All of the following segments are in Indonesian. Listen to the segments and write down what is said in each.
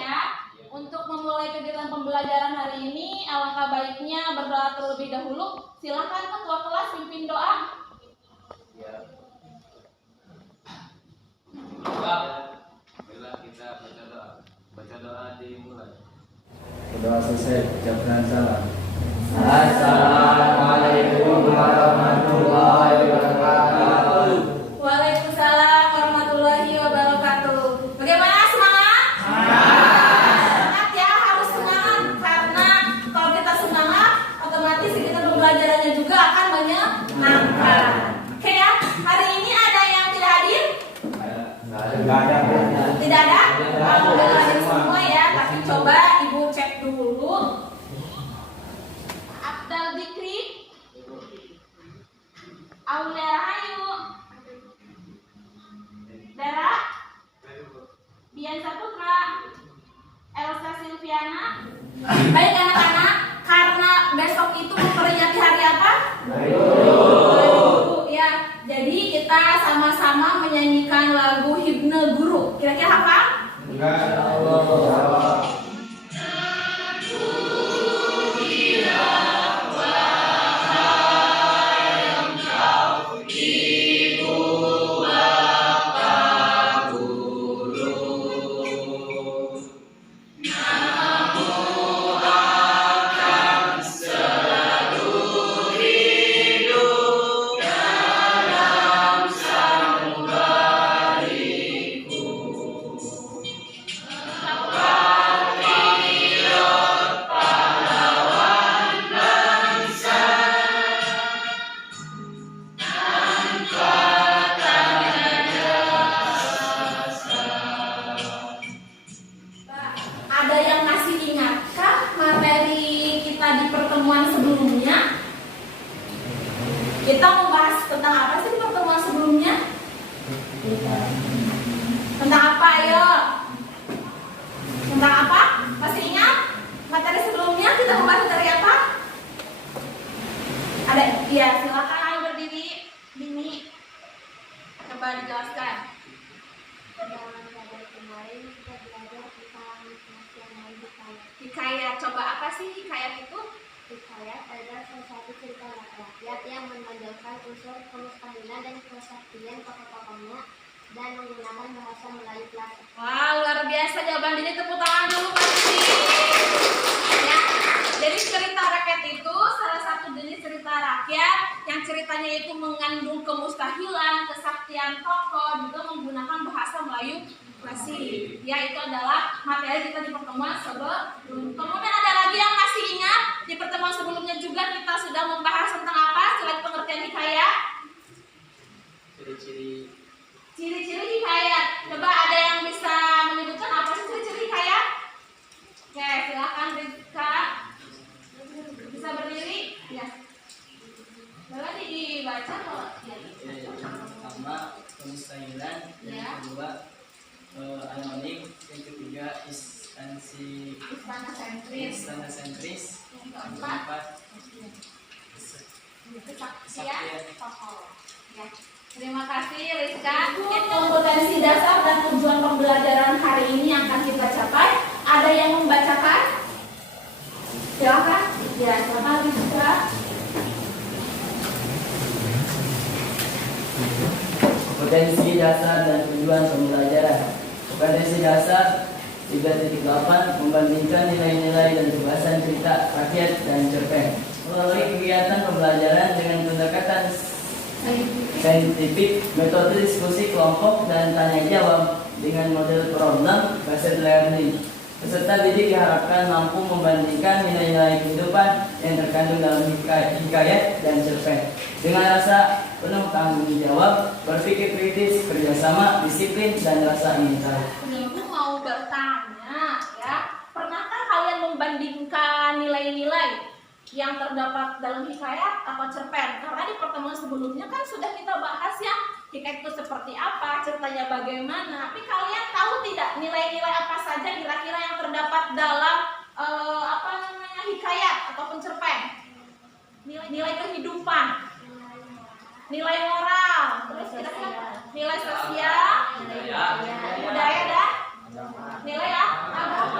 ya. Untuk memulai kegiatan pembelajaran hari ini, alangkah baiknya berdoa terlebih dahulu. Silakan ketua kelas pimpin doa. Ya. Bila kita baca doa. Baca doa dimulai. Doa selesai, ucapkan salam. Assalamualaikum warahmatullahi wabarakatuh. Waalaikumsalam warahmatullahi wabarakatuh. Bagaimana semangat? Semangat ya, harus semangat karena kalau kita semangat, otomatis kegiatan pembelajarannya juga akan menyenangkan. Oke ya, hari ini ada yang tidak hadir? Tidak ada? Sudah hadir semua ya, tapi coba Ibu cek dulu. Abdal Dikri, Aulia Rahayu, Dara, Bian Saputra, Elsa Silviana. Baik anak-anak, karena besok itu memperingati hari apa? Hari Guru. Ya, jadi kita sama-sama menyanyikan lagu Himne Guru. Kira-kira apa? Enggak. Ada yang masih ingatkah materi kita di pertemuan sebelumnya? Kita membahas tentang apa sih di pertemuan sebelumnya? Tentang apa, ayo? Tentang apa? Masih ingat? Materi sebelumnya kita membahas materi apa? Ada? Iya, silakan ayo berdiri. Bini, coba dijelaskan. Hikayat, coba apa sih hikayat itu? Hikayat adalah salah satu cerita rakyat yang menonjolkan unsur kemustahilan dan kesaktian tokoh-tokohnya dan menggunakan bahasa Melayu klasik. Wah, luar biasa jawaban Dini, tepuk tangan dulu pasti. Ya, jadi cerita rakyat itu salah satu jenis cerita rakyat yang ceritanya itu mengandung kemustahilan, kesaktian tokoh, juga menggunakan bahasa Melayu klasik. Ya, itu adalah materi kita di pertemuan sebelum. Kemudian ada lagi yang masih ingat di pertemuan sebelumnya juga kita sudah membahas tentang apa selain pengertian hikayat? Ciri-ciri hikayat. Coba ada yang bisa menyebutkan apa sih ciri-ciri hikayat? Oke, silakan Rizka. Bisa berdiri? Ya. Boleh dibaca kalau ya. Yang pertama kemustahilan, yang kedua anonim, yang ketiga Istana sentris. Yang keempat kesaksian tokoh. Ya. Terima kasih Rizka. Kompetensi dasar dan tujuan pembelajaran hari ini yang akan kita capai. Ada yang membacakan? Silakan. Ya, silakan Rizka. kompetensi dasar dan tujuan pembelajaran. Kompetensi dasar 3.8 membandingkan nilai-nilai dan pembahasan cerita rakyat dan cerpen melalui kegiatan pembelajaran dengan pendekatan saintifik, metode diskusi kelompok dan tanya jawab dengan model problem based learning. Peserta didik diharapkan mampu membandingkan nilai-nilai kehidupan yang terkandung dalam hikayat dan cerpen dengan rasa penuh tanggung jawab, berpikir kritis, kerjasama, disiplin, dan rasa ingin tahu. Ibu mau bertanya ya, pernahkah kalian membandingkan nilai-nilai yang terdapat dalam hikayat atau cerpen? Karena di pertemuan sebelumnya kan sudah kita bahas ya, hikayat itu seperti apa, ceritanya bagaimana. Tapi kalian tahu tidak nilai-nilai apa saja kira-kira yang terdapat dalam hikayat ataupun cerpen? Nilai kehidupan, nilai moral, terus kira-kira nilai sosial, budaya dan nilai agama.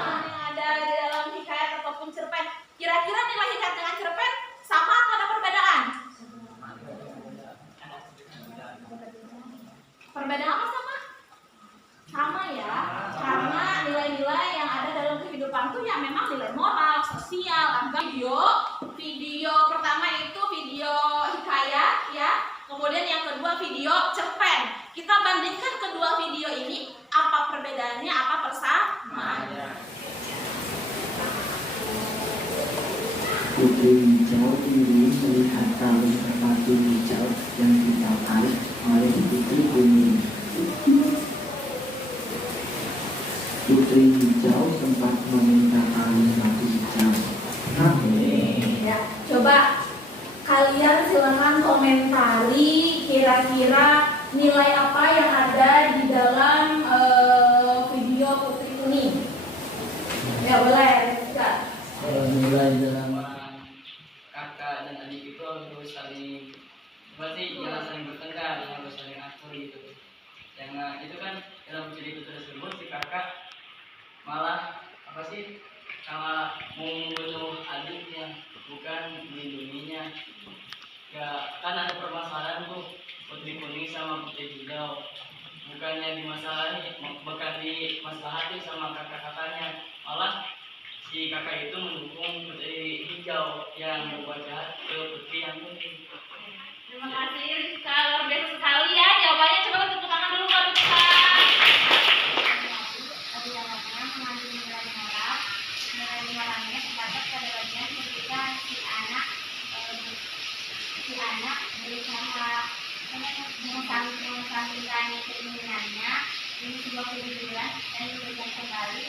Video pertama itu video hikayat ya. Kemudian yang kedua video cerpen. Kita bandingkan kedua video ini, apa perbedaannya, apa persamaannya. Putri hijau ini melihat tali sepatu hijau yang ditarik oleh putri kuning. Putri hijau sempat meminta tali sepatu hijau. Ya, coba kalian silakan komentari kira-kira nilai apa yang ada di dalam video Putri Kuning. Ya boleh, Kak. Kalau nilai dalam kakak dan adik itu harus saling jangan saling bertengkar, harus saling akur gitu. Jangan itu kan dalam cerita tersebut si kakak malah malah mau membunuh adiknya, bukan melindunginya. Ya kan ada permasalahan tuh Putri Kuning sama Putri Hijau, bukannya dimasalahin, bukan dimaslahatin sama kakak-kakaknya, malah si kakak itu mendukung Putri Hijau yang berbuat jahat ke Putri yang kuning. Terima kasih Rizka, luar biasa sekali ya jawabannya. Coba tepuk tangan dulu Kak Rizka. Mengandung nilai moral. Nilai moralnya terdapat pada bagian ketika si anak berusaha mengesampingkan keinginannya ini sebuah kejujuran dan memberikan kembali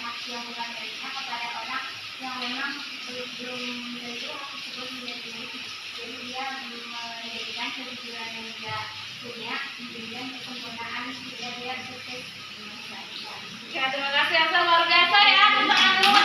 hak yang bukan miliknya kepada orang yang memang belum memiliki hak tersebut menjadi milik. Jadi dia menjadikan kejujuran yang dia punya menjadikan kesempurnaan sehingga dia sukses. Ya, terima kasih Elsa, luar biasa ya. Tepuk tangan dulu.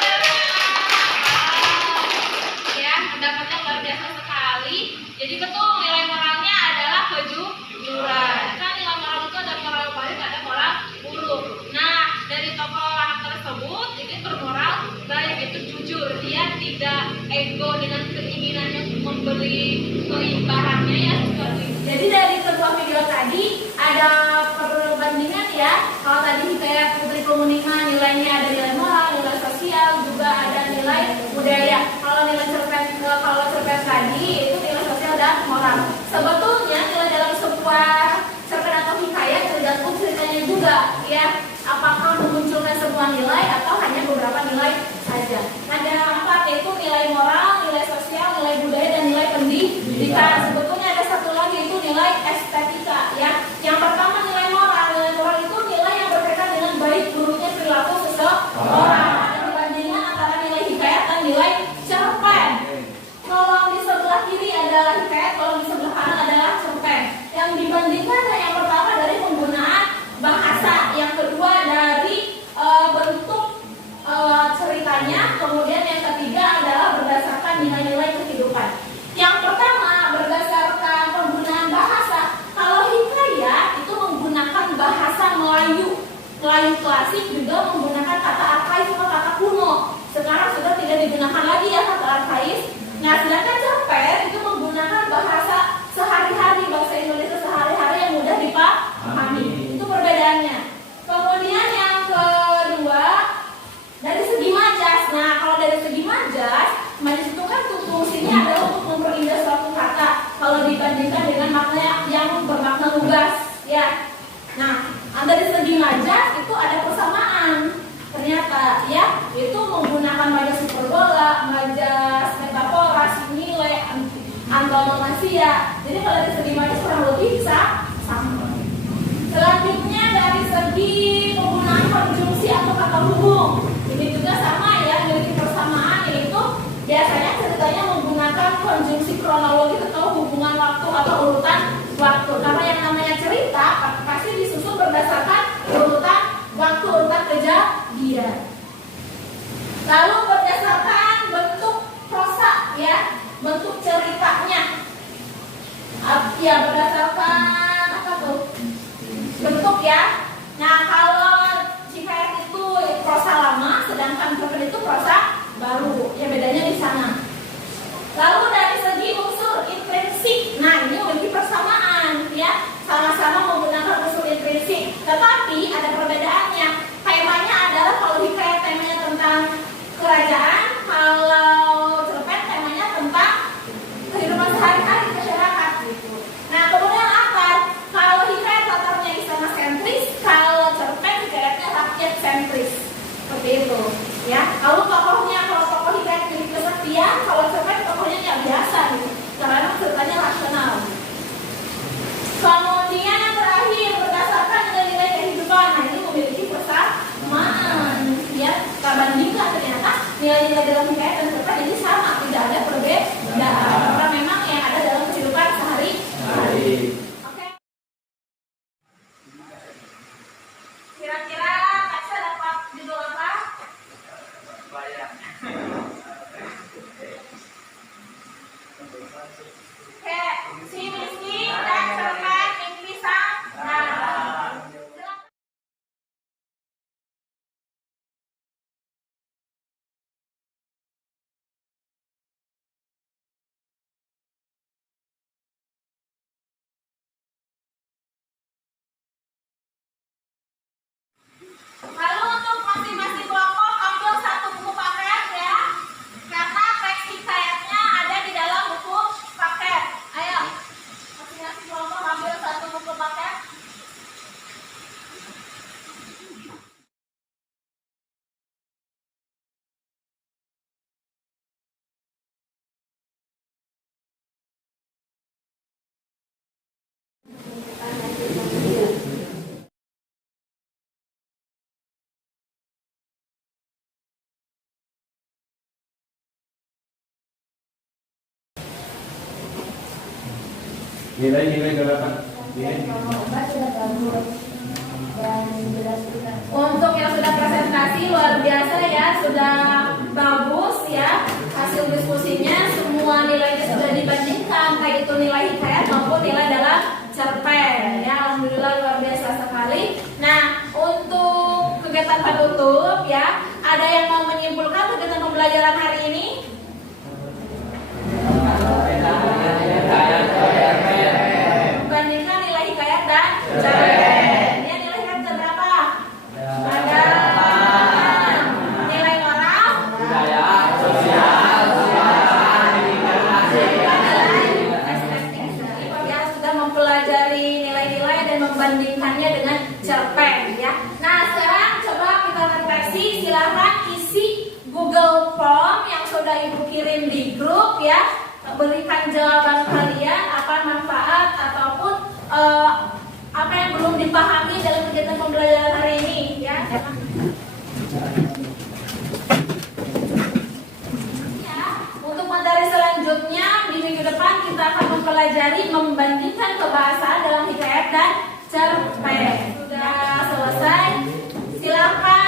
Ya, pendapatnya luar biasa sekali. Jadi betul nilai moralnya adalah kejujuran. Kan nilai moral itu ada moral baik, ada moral buruk. Nah, dari tokoh anak tersebut ini bermoral baik, itu jujur. Dia tidak ego dengan keinginannya untuk memberi keibahannya ya sesuatu. Jadi dari kedua video tadi ada perbandingan ya. Kalau tadi hikayat Putri Kuning nilainya ada nilai moral, nilai sosial, juga ada nilai budaya. Kalau cerpen tadi itu nilai sosial dan moral. Sebetulnya nilai dalam sebuah cerpen atau hikayat tergantung ceritanya juga ya. Apakah memunculkan sebuah nilai atau hanya beberapa nilai saja. Ada empat, yaitu nilai moral, nilai sosial, nilai budaya, dan nilai pendidikan. Sebetulnya ada satu lagi, itu nilai estetika ya. Yang pertama nilai moral. Nilai moral itu nilai yang berkaitan dengan baik buruknya perilaku seseorang. Ada perbandingan antara nilai hikayat dan nilai cerpen. Kolom di sebelah kiri adalah hikayat, kolom di sebelah kanan adalah cerpen. Yang dibandingkan yang pertama dari penggunaan bahasa, yang kedua dari bentuk ceritanya, kemudian yang ketiga adalah berdasarkan nilai-nilai kehidupan. Yang pertama berdasarkan penggunaan bahasa. Kalau hikayat itu menggunakan bahasa Melayu klasik, juga menggunakan kata arkais atau kata kuno. Sekarang sudah tidak digunakan lagi ya kata arkais. Nah, sedangkan cerpen itu menggunakan bahasa sehari-hari, bahasa Indonesia sehari-hari yang mudah dipahami. Itu perbedaannya. Kemudian yang kedua dari segi majas. Nah, kalau dari segi majas itu kan fungsinya adalah untuk memperindah suatu kata. Kalau dibandingkan dengan makna yang bermakna lugas, ya. Nah, dari segi majas itu ada persamaan. Ternyata, ya, itu menggunakan majas hiperbola, majas metafora, simile, antonomasia. Jadi kalau dari segi majas kurang lebih bisa sama. Selanjutnya dari segi penggunaan konjungsi atau kata hubung, ini juga sama ya, memiliki persamaan, yaitu biasanya ceritanya menggunakan konjungsi kronologis atau hubungan waktu atau urutan waktu. Karena yang namanya cerita pasti disusun berdasarkan urutan waktu, urutan kejadian. Lalu berdasarkan bentuk prosa ya, bentuk ceritanya. Ya, berdasarkan apa tuh? Bentuk ya. Nah, kalau hikayat itu prosa lama, sedangkan cerpen itu prosa baru. Ya, bedanya di sana. Lalu dari segi unsur intrinsik, nah ini memiliki persamaan ya, sama-sama menggunakan unsur intrinsik. Tetapi ada perbedaannya. Temanya adalah kalau hikayat temanya tentang kerajaan, kalau kita bandingkan ternyata nilai-nilai dalam hikayat dan cerpen ini sama, tidak ada perbedaan karena memang yang ada dalam kehidupan sehari-hari. Oke. Kira-kira Kaca dapat judul apa? Oke, si miskin dan cerpen mimpi sang narang. Lalu untuk masing-masing kelompok ambil satu buku paket ya, karena teks hikayatnya ada di dalam buku paket. Ayo, masing-masing kelompok ambil satu buku paket. Nilai-nilai berapa? Untuk yang sudah presentasi luar biasa ya, sudah bagus ya hasil diskusinya, semua nilainya sudah dibandingkan, baik itu nilai hikayat maupun nilai dalam cerpen ya. Alhamdulillah luar biasa sekali. Nah, untuk kegiatan penutup ya, ada yang mau menyimpulkan kegiatan pembelajaran hari ini? Bandingkan nilai hikayat dan cerpen. Ya, nilai hikayat berapa? Ada 6. Nilai moral? Nilai sudah mempelajari nilai-nilai dan membandingkannya dengan cerpen ya. Nah, sekarang coba kita refleksi. Silahkan isi Google Form yang sudah Ibu kirim di grup ya. Berikan jawaban kalian apa manfaat ataupun apa yang belum dipahami dalam kegiatan pembelajaran hari ini ya. Ya, untuk materi selanjutnya di minggu depan kita akan mempelajari membandingkan kebahasaan dalam hikayat dan cerpen. Sudah selesai. Silakan